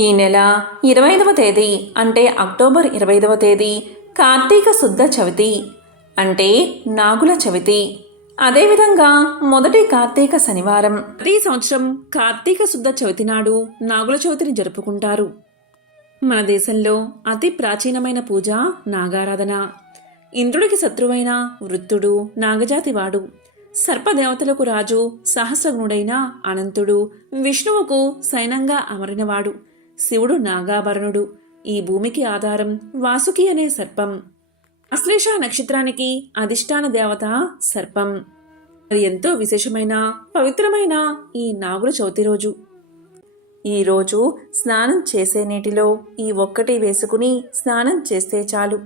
ఈ నెల ఇరవై ఐదవ తేదీ అంటే అక్టోబర్ ఇరవై ఐదవ తేదీ కార్తీక శుద్ధ చవితి అంటే నాగుల చవితి. అదేవిధంగా మొదటి కార్తీక శనివారం. ప్రతి సంవత్సరం కార్తీక శుద్ధ చవితి నాడు నాగుల చవితిని జరుపుకుంటారు. మన దేశంలో అతి ప్రాచీనమైన పూజ నాగారాధన. ఇంద్రుడికి శత్రువైన వృత్తుడు నాగజాతివాడు సర్పదేవతలకు రాజు సహస్రగుణుడైన అనంతుడు విష్ణువుకు సైనంగా అమరినవాడు శివుడు నాగాభరణుడు. ఈ భూమికి ఆధారం వాసుకి అనే సర్పం. అశ్లేష నక్షత్రానికి అధిష్టాన దేవత సర్పం. మరి ఎంతో విశేషమైన పవిత్రమైన ఈ నాగుల చవితి రోజు. ఈరోజు స్నానం చేసే నీటిలో ఈ ఒక్కటి వేసుకుని స్నానం చేస్తే చాలు.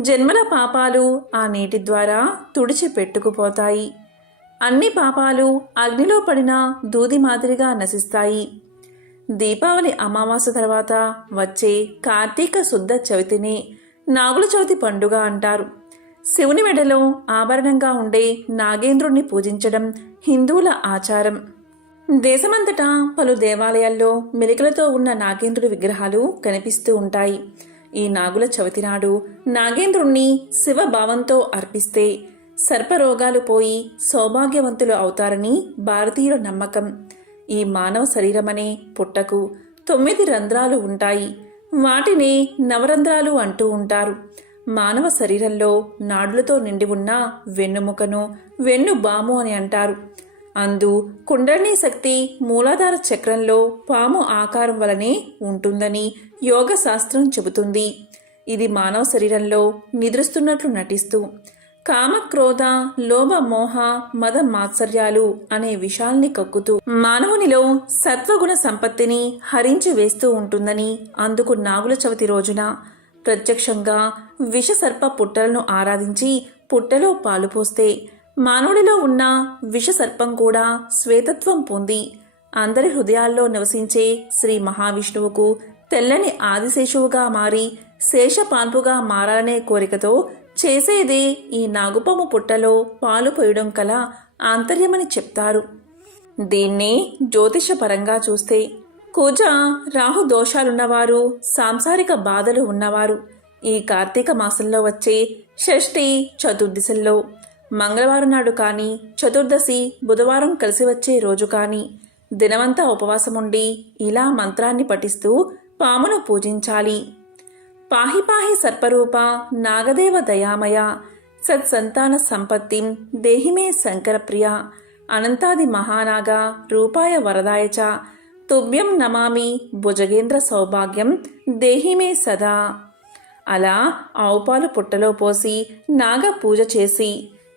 జన్మల పాపాలు ఆ నీటి ద్వారా తుడిచి పెట్టుకుపోతాయి. అన్ని పాపాలు అగ్నిలో పడిన దూది మాదిరిగా నశిస్తాయి. దీపావళి అమావాస్య తర్వాత వచ్చే కార్తీక శుద్ధ చవితిని నాగుల చవితి పండుగ అంటారు. శివుని మెడలో ఆభరణంగా ఉండే నాగేంద్రుణ్ణి పూజించడం హిందువుల ఆచారం. దేశమంతటా పలు దేవాలయాల్లో మెలికలతో ఉన్న నాగేంద్రుడి విగ్రహాలు కనిపిస్తూ ఉంటాయి. ఈ నాగుల చవితి నాడు నాగేంద్రుణ్ణి శివ భావంతో అర్పిస్తే సర్పరోగాలు పోయి సౌభాగ్యవంతులు అవుతారని భారతీయుల నమ్మకం. ఈ మానవ శరీరమనే పుట్టకు తొమ్మిది రంధ్రాలు ఉంటాయి. వాటిని నవరంధ్రాలు అంటూ ఉంటారు. మానవ శరీరంలో నాడులతో నిండి ఉన్న వెన్నుముకను వెన్ను బాము అని అంటారు. అందు కుండలిని శక్తి మూలాధార చక్రంలో పాము ఆకారం వలనే ఉంటుందని యోగ శాస్త్రం చెబుతుంది. ఇది మానవ శరీరంలో నిద్రిస్తున్నట్లు నటిస్తూ కామ క్రోధ లోభ మోహ మద మాత్సర్యాలు అనే విషాల్ని కక్కుతూ మానవునిలో సత్వగుణ సంపత్తిని హరించి వేస్తూ ఉంటుందని అందుకు నాగుల చవితి రోజున ప్రత్యక్షంగా విషసర్ప పుట్టలను ఆరాధించి పుట్టలో పాలు పోస్తే మానవుడిలో ఉన్న విషసర్పం కూడా శ్వేతత్వం పొంది అందరి హృదయాల్లో నివసించే శ్రీ మహావిష్ణువుకు తెల్లని ఆదిశేషువుగా మారి శేషపాన్పుగా మారాలనే కోరికతో చేసేదే ఈ నాగుపాము పుట్టలో పాలు పోయడం కల ఆంతర్యమని చెప్తారు. దీన్ని జ్యోతిషపరంగా చూస్తే కుజ రాహు దోషాలున్నవారు సాంసారిక బాధలు ఉన్నవారు. ఈ కార్తీక మాసంలో వచ్చే షష్ఠి చతుర్దశల్లో మంగళవారం నాడు కానీ చతుర్దశి బుధవారం కలిసి వచ్చే రోజు కానీ దినమంతా ఉపవాసం ఉండి ఇలా మంత్రాన్ని పఠిస్తూ పామును పూజించాలి. పాహి పాహి సర్పరూప నాగదేవ దయామయ సత్సంతాన సంపత్తిం దేహిమే శంకరప్రియ అనంతాది మహానాగ రూపాయ వరదాయ చ తుభ్యం నమామి భుజగేంద్ర సౌభాగ్యం దేహిమే సదా. అలా ఆవుపాలు పుట్టలో పోసి నాగ పూజ చేసి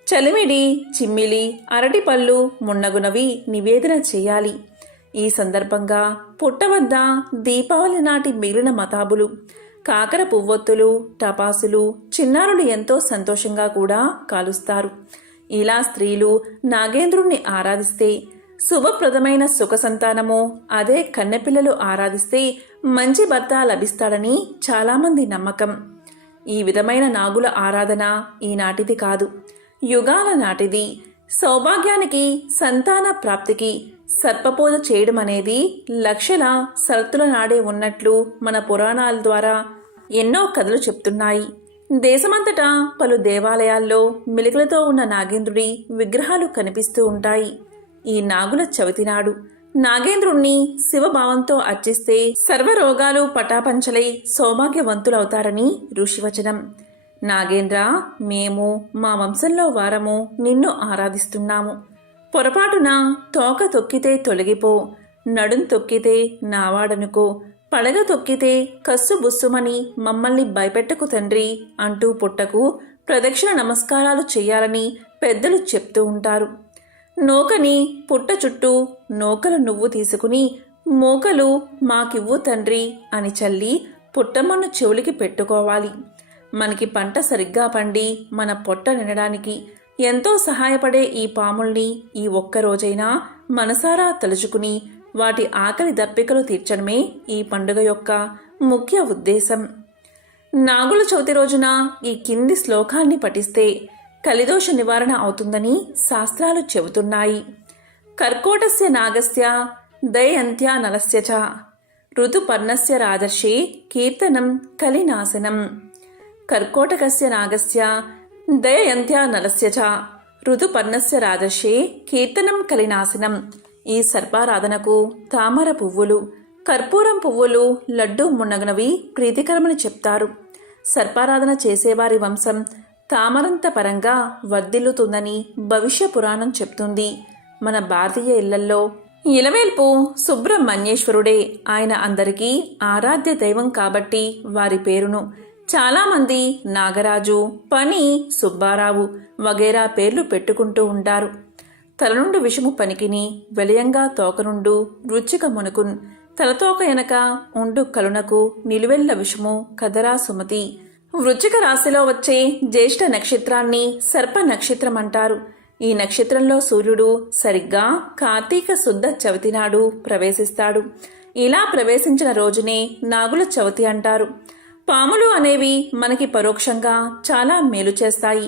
చలిమిడి చిమ్మిలి అరటిపళ్ళు మున్నగునవి నివేదన చేయాలి. ఈ సందర్భంగా పుట్ట వద్ద దీపావళి నాటి మిగిలిన మతాబులు కాకర పువ్వొత్తులు టపాసులు చిన్నారులు ఎంతో సంతోషంగా కూడా కాలుస్తారు. ఇలా స్త్రీలు నాగేంద్రుణ్ణి ఆరాధిస్తే శుభప్రదమైన సుఖ సంతానము అదే కన్నెపిల్లలు ఆరాధిస్తే మంచి భర్త లభిస్తాడని చాలామంది నమ్మకం. ఈ విధమైన నాగుల ఆరాధన ఈనాటిది కాదు. యుగాల నాటిది. సౌభాగ్యానికి సంతాన ప్రాప్తికి సర్పపూజ చేయడం అనేది లక్షల సరతుల నాడే ఉన్నట్లు మన పురాణాల ద్వారా ఎన్నో కథలు చెప్తున్నాయి. దేశమంతటా పలు దేవాలయాల్లో మెలికలతో ఉన్న నాగేంద్రుడి విగ్రహాలు కనిపిస్తూ ఉంటాయి. ఈ నాగుల చవితి నాడు నాగేంద్రుణ్ణి శివభావంతో అర్చిస్తే సర్వరోగాలు పటాపంచలై సౌభాగ్యవంతులవుతారని ఋషివచనం. నాగేంద్ర మేము మా వంశంలో వారము నిన్ను ఆరాధిస్తున్నాము. పొరపాటున తోక తొక్కితే తొలగిపో నడుం తొక్కితే నావాడనుకో పడగ తొక్కితే కస్సు బుస్సుమని మమ్మల్ని భయపెట్టకు తండ్రి అంటూ పుట్టకు ప్రదక్షిణ నమస్కారాలు చేయాలని పెద్దలు చెప్తూ ఉంటారు. నూకని పుట్ట చుట్టూ నూకలు నువ్వు తీసుకుని మోకలు మాకివ్వు తండ్రి అని చల్లి పుట్టమ్మను చెవులికి పెట్టుకోవాలి. మనకి పంట సరిగ్గా పండి మన పొట్ట నినడానికి ఎంతో సహాయపడే ఈ పాముల్ని ఈ ఒక్క రోజైనా మనసారా తలుచుకుని వాటి ఆకలి దప్పికలు తీర్చడమే ఈ పండుగ యొక్క ముఖ్య ఉద్దేశం. నాగుల చవితి రోజున ఈ కింది శ్లోకాన్ని పఠిస్తే కలిదోష నివారణ అవుతుందని శాస్త్రాలు చెబుతున్నాయి. కర్కోటస్య నాగస్య దయంత్యా నలస్య చ. ఋతుపర్ణస్య రాజర్షి కీర్తనం కలినాశనం. కర్కోటకస్య నాగస్య దయయంత్యా నలస్య చ ఋతుపర్ణస్య రాజర్షే కీర్తనం కలినాశనం ఈ సర్పారాధనకు తామర పువ్వులు కర్పూరం పువ్వులు లడ్డు మున్నగనవి ప్రీతికరమని చెప్తారు. సర్పారాధన చేసేవారి వంశం తామరంత పరంగా వర్ధిల్లుతుందని భవిష్య పురాణం చెప్తుంది. మన భారతీయ ఇళ్ళల్లో ఇలవేల్పు సుబ్రహ్మణ్యేశ్వరుడే. ఆయన అందరికీ ఆరాధ్య దైవం కాబట్టి వారి పేరును చాలామంది నాగరాజు పని సుబ్బారావు వగేరా పేర్లు పెట్టుకుంటూ ఉంటారు. తలనుండు విషము పనికిని వెలయంగా తోకనుండు రుచిక మునుకున్ తలతోక ఎనక ఉండు కలునకు నిలువెల్ల విషము కదరా సుమతి. వృచ్చిక రాశిలో వచ్చే జ్యేష్ఠ నక్షత్రాన్ని సర్ప నక్షత్రం అంటారు ఈ నక్షత్రంలో సూర్యుడు సరిగ్గా కార్తీక శుద్ధ చవితి నాడు ప్రవేశిస్తాడు. ఇలా ప్రవేశించిన రోజునే నాగుల చవితి అంటారు. పాములు అనేవి మనకి పరోక్షంగా చాలా మేలు చేస్తాయి.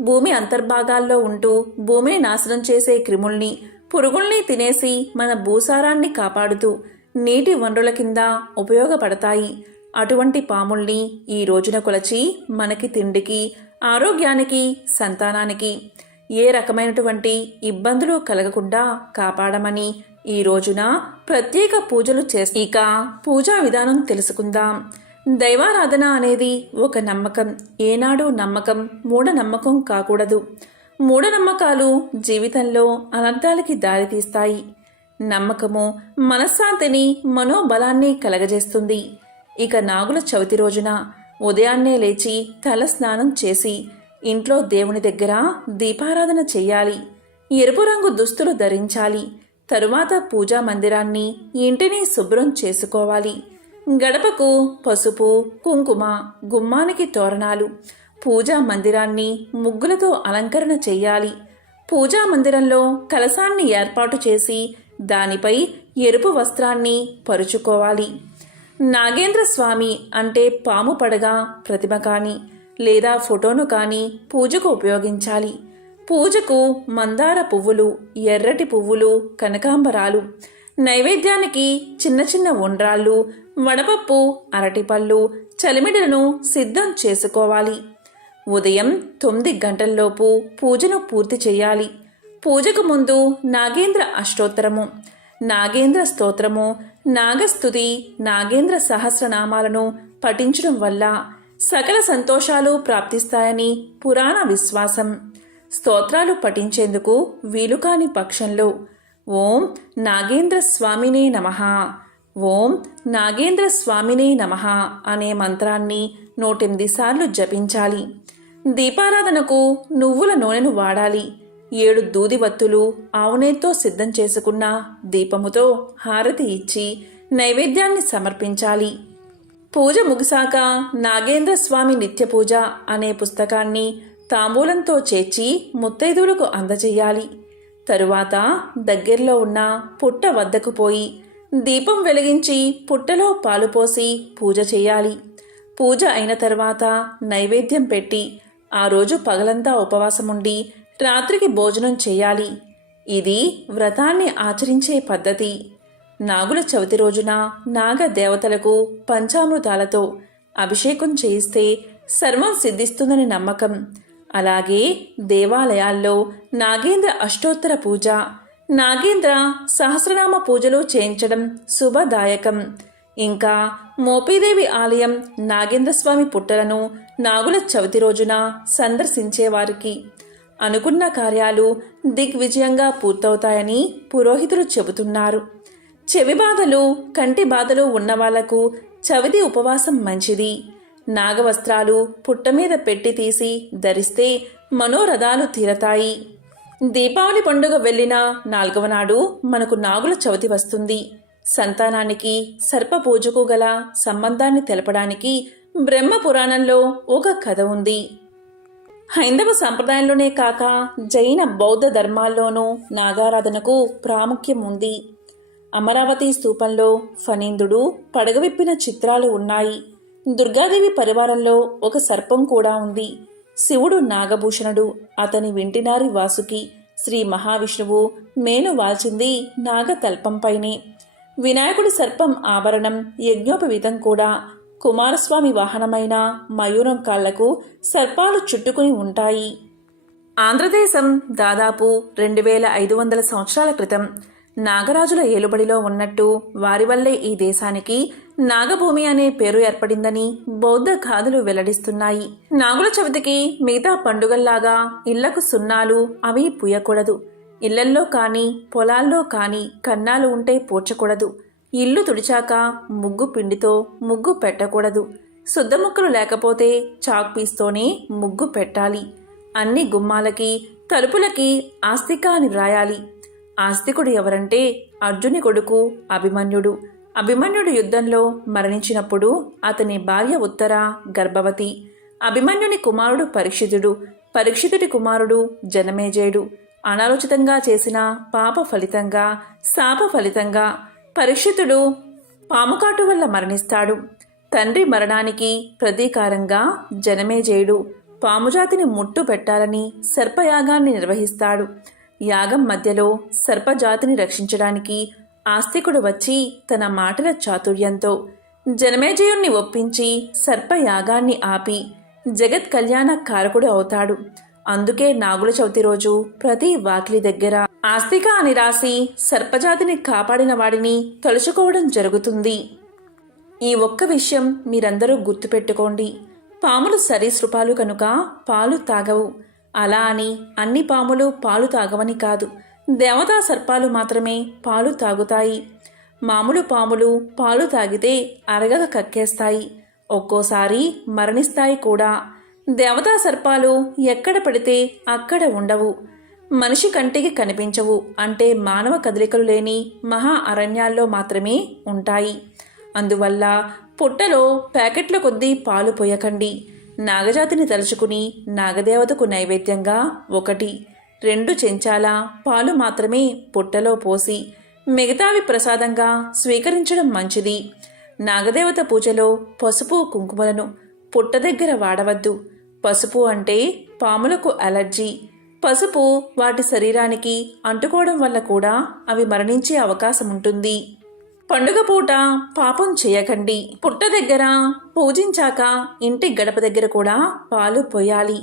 భూమి అంతర్భాగాల్లో ఉంటూ భూమిని నాశనం చేసే క్రిముల్ని పురుగుల్ని తినేసి మన భూసారాన్ని కాపాడుతూ నీటి వనరుల కింద ఉపయోగపడతాయి. అటువంటి పాముల్ని ఈ రోజున కొలచి మనకి తిండికి ఆరోగ్యానికి సంతానానికి ఏ రకమైనటువంటి ఇబ్బందులు కలగకుండా కాపాడమని ఈ రోజున ప్రత్యేక పూజలు చేసి ఇక పూజా విధానం తెలుసుకుందాం. దైవారాధన అనేది ఒక నమ్మకం. ఏనాడు నమ్మకం మూఢనమ్మకం కాకూడదు. మూఢనమ్మకాలు జీవితంలో అనర్థాలకి దారితీస్తాయి. నమ్మకము మనశ్శాంతిని మనోబలాన్ని కలగజేస్తుంది. ఇక నాగుల చవితి రోజున ఉదయాన్నే లేచి తల స్నానం చేసి ఇంట్లో దేవుని దగ్గర దీపారాధన చేయాలి. ఎరుపు రంగు దుస్తులు ధరించాలి. తరువాత పూజా మందిరాన్ని ఇంటిని శుభ్రం చేసుకోవాలి. గడపకు పసుపు కుంకుమ గుమ్మానికి తోరణాలు. పూజా మందిరాన్ని ముగ్గులతో అలంకరణ చెయ్యాలి. పూజా మందిరంలో కలశాన్ని ఏర్పాటు చేసి దానిపై ఎరుపు వస్త్రాన్ని పరుచుకోవాలి. నాగేంద్ర స్వామి అంటే పాము పడగా ప్రతిమ కాని లేదా ఫోటోను కానీ పూజకు ఉపయోగించాలి. పూజకు మందార పువ్వులు ఎర్రటి పువ్వులు కనకాంబరాలు నైవేద్యానికి చిన్న చిన్న ఉండ్రాళ్ళు వడపప్పు అరటిపళ్ళు చలిమిడలను సిద్ధం చేసుకోవాలి. ఉదయం తొమ్మిది గంటల్లోపు పూజను పూర్తి చేయాలి. పూజకు ముందు నాగేంద్ర అష్టోత్తరము. నాగేంద్ర స్తోత్రము నాగస్తుతి నాగేంద్ర సహస్రనామాలను పఠించడం వల్ల సకల సంతోషాలు ప్రాప్తిస్తాయని పురాణ విశ్వాసం. స్తోత్రాలు పఠించేందుకు వీలుకాని పక్షంలో ఓం నాగేంద్ర స్వామినే నమః. ఓం నాగేంద్ర స్వామినే నమః అనే మంత్రాన్ని నూటెనిమిది సార్లు జపించాలి. దీపారాధనకు నువ్వుల నూనెను వాడాలి. ఏడు దూదివత్తులు ఆవునేతో సిద్ధం చేసుకున్న దీపముతో హారతి ఇచ్చి నైవేద్యాన్ని సమర్పించాలి. పూజ ముగిసాక నాగేంద్ర స్వామి నిత్య పూజ అనే పుస్తకాన్ని తాంబూలంతో చేర్చి ముత్తైదువులకు అందజేయాలి. తరువాత దగ్గరలో ఉన్న పుట్ట వద్దకు పోయి దీపం వెలిగించి పుట్టలో పాలు పోసి పూజ చేయాలి. పూజ అయిన తర్వాత నైవేద్యం పెట్టి ఆ రోజు పగలంతా ఉపవాసముండి రాత్రికి భోజనం చేయాలి. ఇది వ్రతాన్ని ఆచరించే పద్ధతి. నాగుల చవితి రోజున నాగ దేవతలకు పంచామృతాలతో అభిషేకం చేయిస్తే సర్వం సిద్ధిస్తుందని నమ్మకం. అలాగే దేవాలయాల్లో నాగేంద్ర అష్టోత్తర పూజ నాగేంద్ర సహస్రనామ పూజలు చేయించడం శుభదాయకం. ఇంకా మోపీదేవి ఆలయం నాగేంద్ర స్వామి పుట్టలను నాగుల చవితి రోజున సందర్శించేవారికి. అనుకున్న కార్యాలు దిగ్విజయంగా పూర్తవుతాయని పురోహితులు చెబుతున్నారు. చెవి బాధలు కంటి బాధలు ఉన్నవాళ్ళకు చవితి ఉపవాసం మంచిది. నాగవస్త్రాలు పుట్ట మీద పెట్టి తీసి ధరిస్తే మనోరథాలు తీరతాయి. దీపావళి పండుగ వెళ్ళిన నాలుగవ నాడు మనకు నాగుల చవితి వస్తుంది. సంతానానికి సర్ప పూజకు గల సంబంధాన్ని తెలపడానికి బ్రహ్మ పురాణంలో ఒక కథ ఉంది. హైందవ సంప్రదాయంలోనే కాక జైన బౌద్ధ ధర్మాల్లోనూ నాగారాధనకు ప్రాముఖ్యం ఉంది. అమరావతి స్తూపంలో ఫణీంద్రుడు పడగవిప్పిన చిత్రాలు ఉన్నాయి. దుర్గాదేవి పరివారంలో ఒక సర్పం కూడా ఉంది. శివుడు నాగభూషణుడు. అతని వింటినారి వాసుకి శ్రీ మహావిష్ణువు మేను వాల్చింది నాగతల్పంపైనే. వినాయకుడి సర్పం ఆభరణం యజ్ఞోపవీతం కూడా. కుమారస్వామి వాహనమైన మయూరం కాళ్ళకు సర్పాలు చుట్టుకుని ఉంటాయి. ఆంధ్రదేశం దాదాపు రెండు వేల ఐదు వందల సంవత్సరాల క్రితం నాగరాజుల ఏలుబడిలో ఉన్నట్టు వారి వల్లే ఈ దేశానికి నాగభూమి అనే పేరు ఏర్పడిందని బౌద్ధ గాథలు వెల్లడిస్తున్నాయి. నాగుల చవితికి మిగతా పండుగల్లాగా ఇళ్ళకు సున్నాలు అవి పూయకూడదు. ఇళ్ళల్లో కానీ పొలాల్లో కానీ కన్నాలు ఉంటే పూడ్చకూడదు ఇల్లు తుడిచాక ముగ్గు పిండితో ముగ్గు పెట్టకూడదు. శుద్ధ ముక్కలు లేకపోతే చాక్ పీస్తోనే ముగ్గు పెట్టాలి. అన్ని గుమ్మాలకి తలుపులకి ఆస్తిక అని వ్రాయాలి. ఆస్తికుడు ఎవరంటే అర్జుని కొడుకు అభిమన్యుడు. అభిమన్యుడు యుద్ధంలో మరణించినప్పుడు అతని భార్య ఉత్తర గర్భవతి. అభిమన్యుని కుమారుడు పరీక్షితుడు. పరీక్షితుడి కుమారుడు జనమేజయుడు. అనాలోచితంగా చేసిన పాప ఫలితంగా శాప ఫలితంగా పరీక్షితుడు పాముకాటు వల్ల మరణిస్తాడు. తండ్రి మరణానికి ప్రతీకారంగా జనమేజయుడు. పాముజాతిని ముట్టు పెట్టాలని సర్పయాగాన్ని నిర్వహిస్తాడు. యాగం మధ్యలో సర్పజాతిని రక్షించడానికి ఆస్తికుడు వచ్చి తన మాటల చాతుర్యంతో జనమేజయుణ్ణి ఒప్పించి సర్పయాగాన్ని ఆపి జగత్ కళ్యాణ కారకుడు అవుతాడు. అందుకే నాగుల చవితి రోజు ప్రతి వాకిలి దగ్గర ఆస్తిక అని రాసి సర్పజాతిని కాపాడిన వాడిని తలుచుకోవడం జరుగుతుంది. ఈ ఒక్క విషయం మీరందరూ గుర్తుపెట్టుకోండి. పాములు సరీసృపాలు కనుక పాలు తాగవు. అలా అని అన్ని పాములు పాలు తాగవని కాదు. దేవతా సర్పాలు మాత్రమే పాలు తాగుతాయి. మామూలు పాములు పాలు తాగితే అరగక కక్కేస్తాయి. ఒక్కోసారి మరణిస్తాయి కూడా. దేవతా సర్పాలు ఎక్కడ పడితే అక్కడ ఉండవు. మనిషి కంటికి కనిపించవు అంటే మానవ కదలికలు లేని మహా అరణ్యాల్లో మాత్రమే ఉంటాయి. అందువల్ల పుట్టలో ప్యాకెట్ల కొద్దీ పాలు పోయకండి. నాగజాతిని తలుచుకుని నాగదేవతకు నైవేద్యంగా ఒకటి రెండు చెంచాల పాలు మాత్రమే పుట్టలో పోసి మిగతావి ప్రసాదంగా స్వీకరించడం మంచిది. నాగదేవత పూజలో పసుపు కుంకుమలను పుట్ట దగ్గర వాడవద్దు. పసుపు అంటే పాములకు అలర్జీ. పసుపు వాటి శరీరానికి అంటుకోవడం వల్ల కూడా అవి మరణించే అవకాశం ఉంటుంది పండుగ పూట పాపం చేయకండి. పుట్ట దగ్గర పూజించాక ఇంటి గడప దగ్గర కూడా పాలు పోయాలి.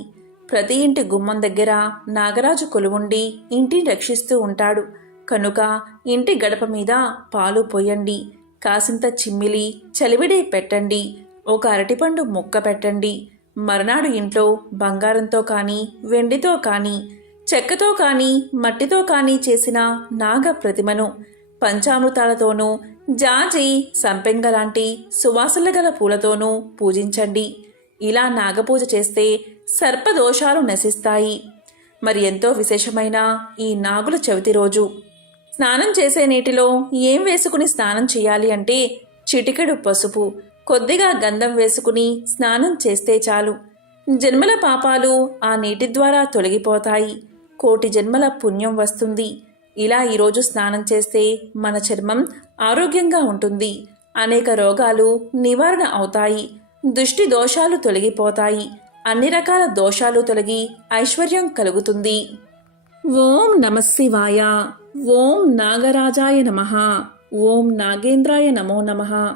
ప్రతి ఇంటి గుమ్మం దగ్గర నాగరాజు కొలువుండి ఇంటిని రక్షిస్తూ ఉంటాడు. కనుక ఇంటి గడప మీద పాలు పోయండి. కాసింత చిమ్మిలి చలివిడి పెట్టండి. ఒక అరటిపండు ముక్క పెట్టండి. మర్నాడు ఇంట్లో బంగారంతో కానీ వెండితో కానీ చెక్కతో కానీ మట్టితో కానీ చేసిన నాగ ప్రతిమను పంచామృతాలతోనూ జాజి సంపెంగ లాంటి సువాసనలు గల పూలతోనూ పూజించండి. ఇలా నాగపూజ చేస్తే సర్పదోషాలు నశిస్తాయి. మరి ఎంతో విశేషమైన ఈ నాగుల చవితి రోజు. స్నానం చేసే నీటిలో ఏం వేసుకుని స్నానం చేయాలి అంటే చిటికెడు పసుపు కొద్దిగా గంధం వేసుకుని స్నానం చేస్తే చాలు. జన్మల పాపాలు ఆ నీటి ద్వారా తొలగిపోతాయి. కోటి జన్మల పుణ్యం వస్తుంది. ఇలా ఈరోజు స్నానం చేస్తే మన చర్మం ఆరోగ్యంగా ఉంటుంది. అనేక రోగాలు నివారణ అవుతాయి. దృష్టి దోషాలు తొలగిపోతాయి. అన్ని రకాల దోషాలు తొలగి ఐశ్వర్యం కలుగుతుంది. ఓం నమశివాయ ఓం నాగరాజాయ నమ. ఓం నాగేంద్రాయ నమో నమ.